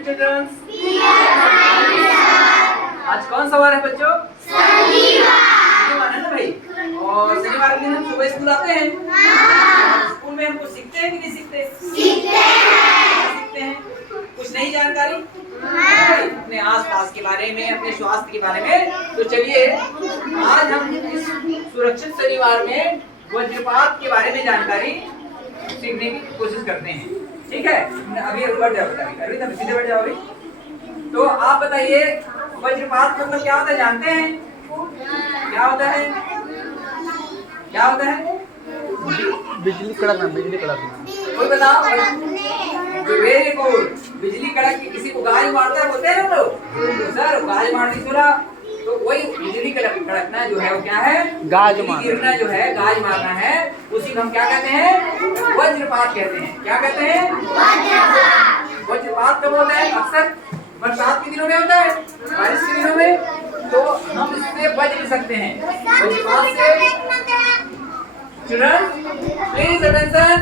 me children? आज कौन सा वार है बच्चों? शनिवार है ना भाई। और शनिवार के दिन हम सुबह स्कूल आते हैं। स्कूल में हम कुछ सीखते हैं कि नहीं सीखते? सीखते हैं। कुछ नई जानकारी अपने आसपास के बारे में, अपने स्वास्थ्य के बारे में। तो चलिए आज हम इस सुरक्षित शनिवार में वज्रपात के बारे में जानकारी सीखने की कोशिश करते हैं। ठीक है, अभी बैठ जाओ, अभी तब सीधे बैठ जाओ। अभी तो आप बताइए वज्रपात मतलब क्या होता है, जानते हैं? क्या होता है? क्या होता है? बिजली कड़कना, बिजली कड़कना। कोई बताओ। Very good. बिजली कड़क के किसी को गाज मारता है, बोलते हैं ना लोग सर गाज मारती सुना। तो वही बिजली कड़कना जो है वो क्या है? गाज मारना। गिरना जो है, गाज मारना है, उसी को हम क्या कहते हैं? वज्रपात कहते हैं। क्या कहते हैं? वज्रपात कब होता है? अक्सर बरसात के दिनों में होता है, बारिश के दिनों में। तो हम इससे बच भी सकते हैं वज्रपात से। चिल्ड्रन प्लीज अटेंशन,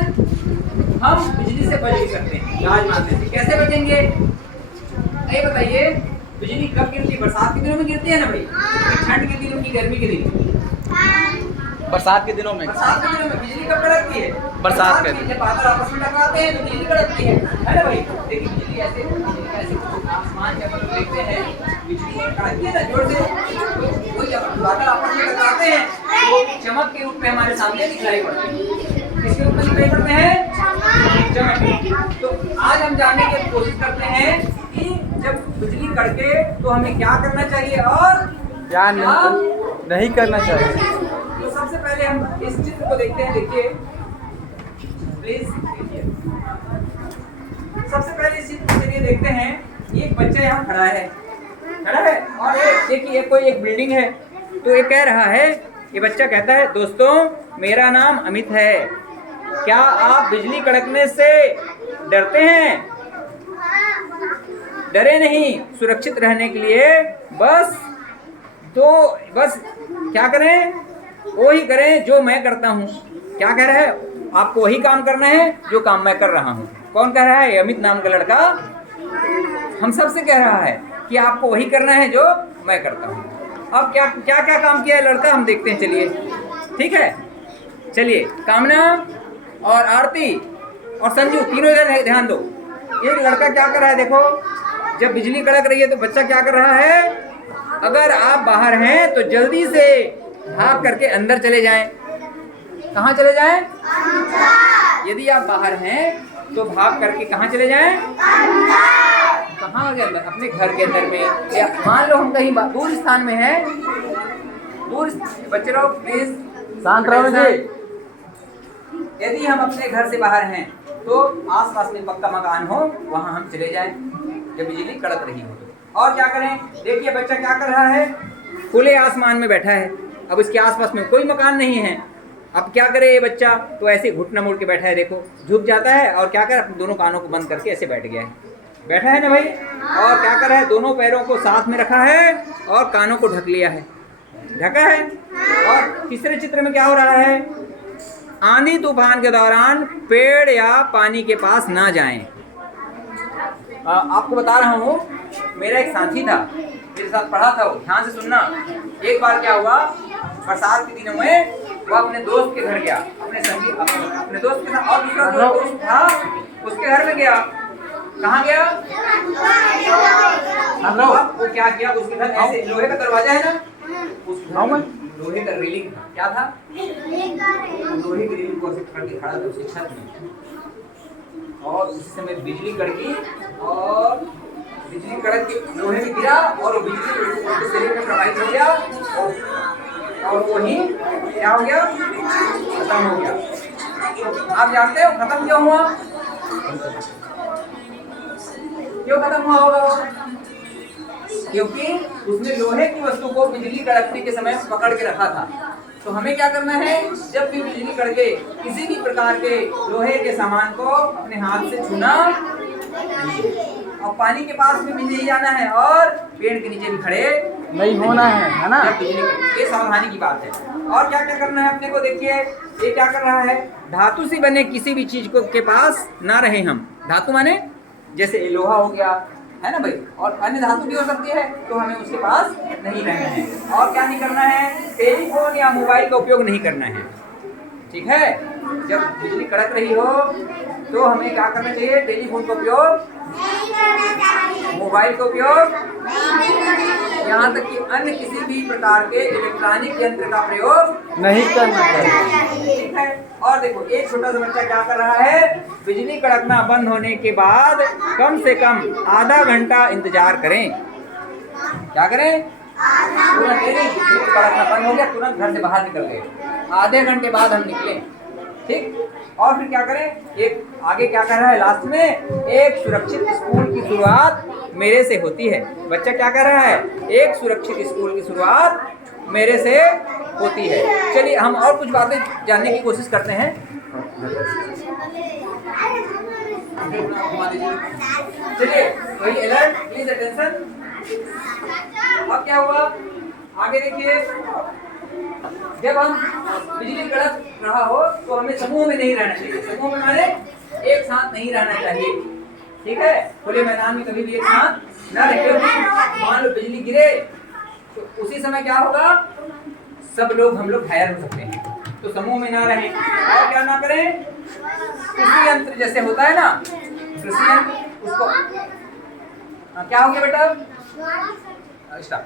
हम बिजली से बच भी सकते हैं गाज मारने से। कैसे बचेंगे ये बताइए। बिजली कब गिरती है? बरसात के दिनों में गिरती है ना भाई। ठंड के दिनों की, गर्मी के दिन? बरसात के दिनों में। बरसात के दिनों में बिजली कब कड़कती है? बरसात के दिन। जब बादल आपस में टकराते हैं तो बिजली कड़कती है ना भाई। देखिए बिजली ऐसे आसमान के ऊपर देखते हैं, बिजली कड़कती है ना जोर से। तो वही बादल आपस में टकराते हैं तो चमक के रूप में हमारे सामने दिखाई पड़ते हैं। किसके रूप में दिखाई पड़ते हैं? चमक। तो आज हम जानने की कोशिश करते हैं कि जब बिजली कड़के तो हमें क्या करना चाहिए और क्या नहीं करना चाहिए। तो सबसे पहले हम इस चित्र को देखते हैं। देखिए प्लीज देखिए। सबसे पहले इस चित्र के लिए देखते हैं। एक बच्चा यहाँ खड़ा है और ये देखिए कोई एक बिल्डिंग है। तो ये कह रहा है, ये बच्चा कहता है दोस्तों मेरा नाम अमित है, क्या आप बिजली कड़कने से डरते हैं? डरे नहीं, सुरक्षित रहने के लिए बस क्या करें? वो ही करें जो मैं करता हूँ। क्या कह रहा है? आपको वही काम करना है जो काम मैं कर रहा हूँ। कौन कह रहा है? अमित नाम का लड़का हम सबसे कह रहा है कि आपको वही करना है जो मैं करता हूँ। अब क्या क्या क्या काम किया है लड़का, हम देखते हैं। चलिए ठीक है, चलिए कामना और आरती और संजू तीनों इधर ध्यान दो। ये लड़का क्या कर रहा है देखो। जब बिजली कड़क रही है तो बच्चा क्या कर रहा है? अगर आप बाहर हैं तो जल्दी से भाग करके अंदर चले जाएं। कहाँ चले जाएं? यदि आप बाहर हैं तो भाग करके कहाँ चले जाएं? कहाँ के अंदर? अपने घर के अंदर में, या मान लो हम कहीं दूर स्थान में हैं। दूर बच्चे लोग प्लीज शांत रहो जी। यदि हम अपने घर से बाहर हैं तो आसपास में पक्का मकान हो वहां हम चले जाएं जब बिजली कड़क रही हो। और क्या करें? देखिए बच्चा क्या कर रहा है, खुले आसमान में बैठा है। अब इसके आसपास में कोई मकान नहीं है। अब क्या करे ये बच्चा? तो ऐसे घुटना मोड़ के बैठा है, देखो झुक जाता है और क्या कर अपने दोनों कानों को बंद करके ऐसे बैठ गया है। बैठा है ना भाई। और क्या कर रहा है? दोनों पैरों को साथ में रखा है और कानों को ढक लिया है, ढका है। और तीसरे चित्र में क्या हो रहा है? आंधी तूफान के दौरान पेड़ या पानी के पास ना जाएं। आपको बता रहा हूँ, मेरा एक साथी था, मेरे साथ पढ़ा था वो, ध्यान से सुनना। एक बार क्या हुआ, बरसात के दिनों में वो अपने दोस्त के घर गया, अपने दोस्त के साथ, और दूसरा दोस्त था उसके घर में गया। कहाँ गया? वो क्या किया? उसके घर ऐसे लोहे का दरवाजा है ना, उस लोहे का रेलिंग था। क्या था? लोहे की रेलिंग को ऐसे पकड़ के खड़ा था उसकी छत में। और उसी समय बिजली कड़की और बिजली कड़क के लोहे में गिरा और वो बिजली उसके शरीर में प्रवाहित हो गया और वही क्या हो गया? खत्म हो गया। आप जानते हो खत्म क्यों हुआ? क्यों खत्म हुआ होगा? क्योंकि उसने लोहे की वस्तु को बिजली कड़कने के समय पकड़ के रखा था। तो हमें क्या करना है? जब भी बिजली कड़के किसी भी प्रकार के लोहे के सामान को अपने हाथ से छूना और पानी के पास भी नहीं जाना है और पेड़ के नीचे भी खड़े नहीं होना है ना। ये सावधानी की बात है। और क्या क्या करना है अपने को? देखिए ये क्या कर रहा है, धातु से बने किसी भी चीज को के पास ना रहे हम। धातु माने जैसे लोहा हो गया, है ना भाई, और अन्य धातु भी हो सकती है, तो हमें उसके पास नहीं रहना है। और क्या नहीं करना है, टेलीफोन या मोबाइल का उपयोग नहीं करना है, ठीक है। जब बिजली कड़क रही हो तो हमें क्या करना चाहिए, टेलीफोन का उपयोग, मोबाइल का उपयोग, यहाँ तक कि अन्य किसी भी प्रकार के इलेक्ट्रॉनिक यंत्र का प्रयोग नहीं करना चाहिए। ठीक है। और देखो एक छोटा सा बच्चा क्या कर रहा है, बिजली कड़कना बंद होने के बाद कम से कम आधा घंटा इंतजार करें। क्या करें, तुरंत नहीं, बिजली कड़कना बंद हो गया तुरंत घर से बाहर निकल गए, आधे घंटे बाद हम निकले, ठीक। और फिर क्या करें, एक आगे क्या कह रहा है लास्ट में, एक सुरक्षित स्कूल की शुरुआत मेरे से होती है। बच्चा क्या कह रहा है, एक सुरक्षित स्कूल की शुरुआत मेरे से होती है। चलिए हम और कुछ बातें जानने की कोशिश करते हैं। चलिए वही अलर्ट, प्लीज अटेंशन। अब क्या हुआ, आगे देखिए, जब हम बिजली कड़क रहा हो तो हमें समूह में नहीं रहना चाहिए। समूह में माने एक साथ नहीं रहना चाहिए, ठीक है। खुले मैदान में कभी भी एक साथ न रहे। मान लो बिजली गिरे तो उसी समय क्या होगा, सब लोग हम लोग घायल हो सकते हैं, तो समूह में ना रहें। और क्या ना करें, कृषि यंत्र जैसे होता है ना, कृषि यंत्र उसको क्या हो गया बेटा, स्टॉप।